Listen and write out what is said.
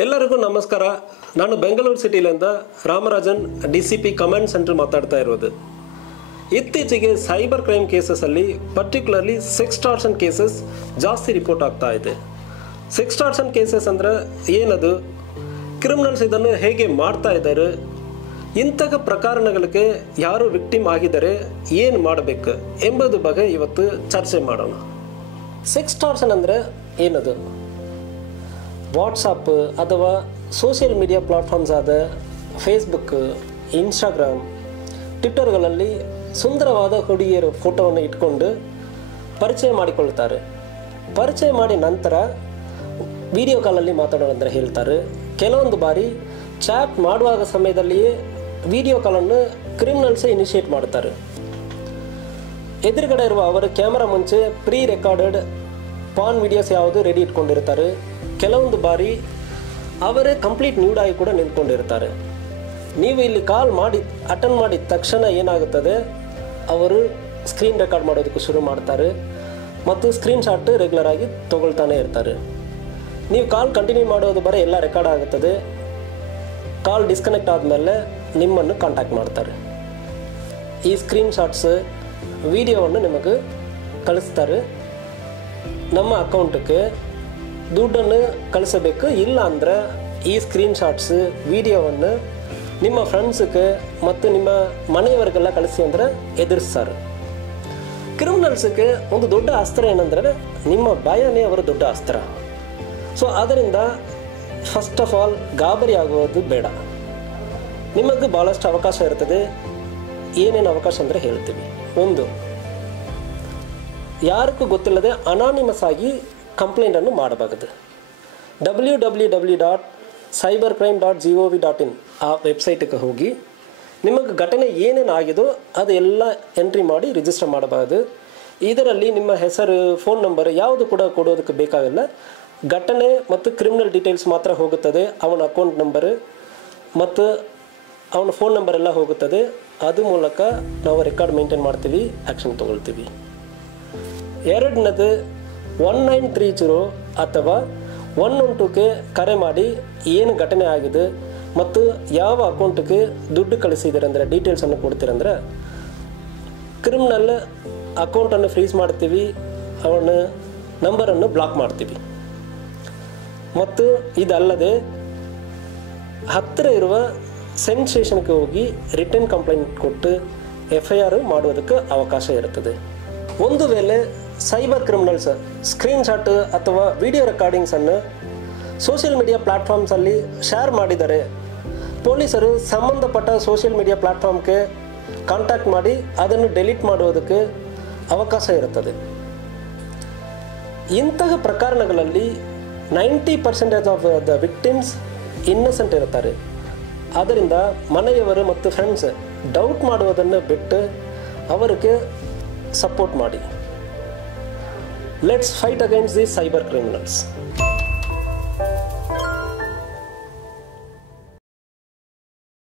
ಎಲ್ಲರಿಗೂ ನಮಸ್ಕಾರ. ನಾನು ಬೆಂಗಳೂರು ಸಿಟಿಲಿಂದ ರಾಮರಾಜನ್ DCP ಕಮಾಂಡ್ ಸೆಂಟರ್ ಮಾತಾಡ್ತಾ ಇರೋದು. ಇತ್ತೀಚೆಗೆ ಸೈಬರ್ ಕ್ರೈಮ್ ಕೇಸಸ್ಸಲ್ಲಿ ಪರ್ಟಿಕ್ಯುಲರ್ಲಿ ಸೆಕ್ಸ್ಟಾರ್ಷನ್ ಕೇಸಸ್ ಜಾಸ್ತಿ ರಿಪೋರ್ಟ್ ಆಗ್ತಾ ಇದೆ. ಸೆಕ್ಸ್ಟಾರ್ಷನ್ ಕೇಸಸ್ ಅಂದರೆ ಏನದು, ಕ್ರಿಮಿನಲ್ಸ್ ಇದನ್ನು ಹೇಗೆ ಮಾಡ್ತಾ ಇದ್ದಾರೆ, ಇಂತಹ ಪ್ರಕರಣಗಳಿಗೆ ಯಾರು ವಿಕ್ಟಿಮ್ ಆಗಿದ್ದಾರೆ, ಏನು ಮಾಡಬೇಕು ಎಂಬುದು ಬಗ್ಗೆ ಇವತ್ತು ಚರ್ಚೆ ಮಾಡೋಣ. ಸೆಕ್ಸ್ಟಾರ್ಷನ್ ಅಂದರೆ ಏನದು? ವಾಟ್ಸಪ್ ಅಥವಾ ಸೋಷಿಯಲ್ ಮೀಡಿಯಾ ಪ್ಲಾಟ್ಫಾರ್ಮ್ಸ್ ಆದ ಫೇಸ್ಬುಕ್, ಇನ್ಸ್ಟಾಗ್ರಾಮ್, ಟ್ವಿಟ್ಟರ್ಗಳಲ್ಲಿ ಸುಂದರವಾದ ಹುಡುಗಿಯರ ಫೋಟೋವನ್ನು ಇಟ್ಕೊಂಡು ಪರಿಚಯ ಮಾಡಿಕೊಳ್ತಾರೆ. ಪರಿಚಯ ಮಾಡಿ ನಂತರ ವಿಡಿಯೋ ಕಾಲಲ್ಲಿ ಮಾತಾಡೋದಂದ್ರೆ ಹೇಳ್ತಾರೆ. ಕೆಲವೊಂದು ಬಾರಿ ಚಾಟ್ ಮಾಡುವಾಗ ಸಮಯದಲ್ಲಿಯೇ ವಿಡಿಯೋ ಕಾಲನ್ನು ಕ್ರಿಮಿನಲ್ಸೇ ಇನಿಷಿಯೇಟ್ ಮಾಡ್ತಾರೆ. ಎದುರುಗಡೆ ಇರುವ ಅವರ ಕ್ಯಾಮ್ರಾ ಮುಂಚೆ ಪ್ರೀ ರೆಕಾರ್ಡೆಡ್ ಪಾನ್ ವಿಡಿಯೋಸ್ ಯಾವುದು ರೆಡಿ ಇಟ್ಕೊಂಡಿರ್ತಾರೆ. ಕೆಲವೊಂದು ಬಾರಿ ಅವರೇ ಕಂಪ್ಲೀಟ್ ನ್ಯೂಡ್ ಆಗಿ ಕೂಡ ನಿಂತ್ಕೊಂಡಿರ್ತಾರೆ. ನೀವು ಇಲ್ಲಿ ಕಾಲ್ ಮಾಡಿ ಅಟೆಂಡ್ ಮಾಡಿದ ತಕ್ಷಣ ಏನಾಗುತ್ತದೆ, ಅವರು ಸ್ಕ್ರೀನ್ ರೆಕಾರ್ಡ್ ಮಾಡೋದಕ್ಕೆ ಶುರು ಮಾಡ್ತಾರೆ ಮತ್ತು ಸ್ಕ್ರೀನ್ ಶಾಟ್ ರೆಗ್ಯುಲರ್ ಆಗಿ ತೊಗೊಳ್ತಾನೆ ಇರ್ತಾರೆ. ನೀವು ಕಾಲ್ ಕಂಟಿನ್ಯೂ ಮಾಡೋದು ಬರೀ ಎಲ್ಲ ರೆಕಾರ್ಡ್ ಆಗುತ್ತದೆ. ಕಾಲ್ ಡಿಸ್ಕನೆಕ್ಟ್ ಆದಮೇಲೆ ನಿಮ್ಮನ್ನು ಕಾಂಟ್ಯಾಕ್ಟ್ ಮಾಡ್ತಾರೆ. ಈ ಸ್ಕ್ರೀನ್ ಶಾಟ್ಸ್ ವಿಡಿಯೋವನ್ನು ನಿಮಗೆ ಕಳಿಸ್ತಾರೆ. ನಮ್ಮ ಅಕೌಂಟಕ್ಕೆ ದುಡ್ಡನ್ನು ಕಳಿಸಬೇಕು, ಇಲ್ಲ ಅಂದರೆ ಈ ಸ್ಕ್ರೀನ್ ಶಾಟ್ಸ್ ವಿಡಿಯೋವನ್ನು ನಿಮ್ಮ ಫ್ರೆಂಡ್ಸ್ಗೆ ಮತ್ತು ನಿಮ್ಮ ಮನೆಯವರಿಗೆಲ್ಲ ಕಳಿಸಿ ಅಂದರೆ ಎದುರಿಸ್ತಾರೆ. ಕ್ರಿಮಿನಲ್ಸ್ಗೆ ಒಂದು ದೊಡ್ಡ ಅಸ್ತ್ರ ಏನಂದರೆ ನಿಮ್ಮ ಭಯನೇ ಅವರ ದೊಡ್ಡ ಅಸ್ತ್ರ. ಸೊ ಅದರಿಂದ ಫಸ್ಟ್ ಆಫ್ ಆಲ್ ಗಾಬರಿ ಆಗುವುದು ಬೇಡ. ನಿಮಗೆ ಭಾಳಷ್ಟು ಅವಕಾಶ ಇರ್ತದೆ. ಏನೇನು ಅವಕಾಶ ಅಂದರೆ ಹೇಳ್ತೀವಿ. ಒಂದು, ಯಾರಿಗೂ ಗೊತ್ತಿಲ್ಲದೆ ಅನಾನಿಮಸ್ ಆಗಿ ಕಂಪ್ಲೇಂಟನ್ನು ಮಾಡಬಹುದು. www.cybercrime.gov.in ಆ ವೆಬ್ಸೈಟಿಗೆ ಹೋಗಿ ನಿಮಗೆ ಘಟನೆ ಏನೇನು ಆಗಿದೋ ಅದೆಲ್ಲ ಎಂಟ್ರಿ ಮಾಡಿ ರಿಜಿಸ್ಟರ್ ಮಾಡಬಹುದು. ಇದರಲ್ಲಿ ನಿಮ್ಮ ಹೆಸರು, ಫೋನ್ ನಂಬರ್ ಯಾವುದು ಕೂಡ ಕೊಡೋದಕ್ಕೆ ಬೇಕಾಗಿಲ್ಲ. ಘಟನೆ ಮತ್ತು ಕ್ರಿಮಿನಲ್ ಡೀಟೇಲ್ಸ್ ಮಾತ್ರ ಹೋಗುತ್ತದೆ. ಅವನ ಅಕೌಂಟ್ ನಂಬರ್ ಮತ್ತು ಅವನ ಫೋನ್ ನಂಬರ್ ಎಲ್ಲ ಹೋಗುತ್ತದೆ. ಅದು ಮೂಲಕ ನಾವು ರೆಕಾರ್ಡ್ ಮೇಂಟೈನ್ ಮಾಡ್ತೀವಿ, ಆ್ಯಕ್ಷನ್ ತೊಗೊಳ್ತೀವಿ. ಎರಡನೇದು 1930 ಅಥವಾ 112ಗೆ ಕರೆ ಮಾಡಿ ಏನು ಘಟನೆ ಆಗಿದೆ ಮತ್ತು ಯಾವ ಅಕೌಂಟಿಗೆ ದುಡ್ಡು ಕಳಿಸಿದ್ದಾರೆ ಅಂದರೆ ಡೀಟೇಲ್ಸನ್ನು ಕೊಡ್ತೀರಂದ್ರೆ ಕ್ರಿಮಿನಲ್ ಅಕೌಂಟನ್ನು ಫ್ರೀಸ್ ಮಾಡ್ತೀವಿ, ಅವನ ನಂಬರನ್ನು ಬ್ಲಾಕ್ ಮಾಡ್ತೀವಿ. ಮತ್ತು ಇದಲ್ಲದೆ ಹತ್ತಿರ ಇರುವ ಸೆನ್ಸೇಷನ್ಗೆ ಹೋಗಿ ರಿಟರ್ನ್ ಕಂಪ್ಲೇಂಟ್ ಕೊಟ್ಟು FIR ಮಾಡುವುದಕ್ಕೆ ಅವಕಾಶ ಇರುತ್ತದೆ. ಒಂದು ವೇಳೆ ಸೈಬರ್ ಕ್ರಿಮಿನಲ್ಸ್ ಸ್ಕ್ರೀನ್ ಶಾಟ್ ಅಥವಾ ವಿಡಿಯೋ ರೆಕಾರ್ಡಿಂಗ್ಸನ್ನು ಸೋಷಿಯಲ್ ಮೀಡಿಯಾ ಪ್ಲ್ಯಾಟ್ಫಾರ್ಮ್ಸಲ್ಲಿ ಶೇರ್ ಮಾಡಿದರೆ ಪೊಲೀಸರು ಸಂಬಂಧಪಟ್ಟ ಸೋಷಿಯಲ್ ಮೀಡಿಯಾ ಪ್ಲ್ಯಾಟ್ಫಾರ್ಮ್ಗೆ ಕಾಂಟ್ಯಾಕ್ಟ್ ಮಾಡಿ ಅದನ್ನು ಡೆಲೀಟ್ ಮಾಡುವುದಕ್ಕೆ ಅವಕಾಶ ಇರುತ್ತದೆ. ಇಂತಹ ಪ್ರಕರಣಗಳಲ್ಲಿ 90% ಆಫ್ ದ ವಿಕ್ಟಿಮ್ಸ್ ಇನ್ನಸೆಂಟ್ ಇರುತ್ತಾರೆ. ಆದ್ದರಿಂದ ಮನೆಯವರು ಮತ್ತು ಫ್ರೆಂಡ್ಸ್ ಡೌಟ್ ಮಾಡುವುದನ್ನು ಬಿಟ್ಟು ಅವರಿಗೆ ಸಪೋರ್ಟ್ ಮಾಡಿ. Let's fight against these cyber criminals.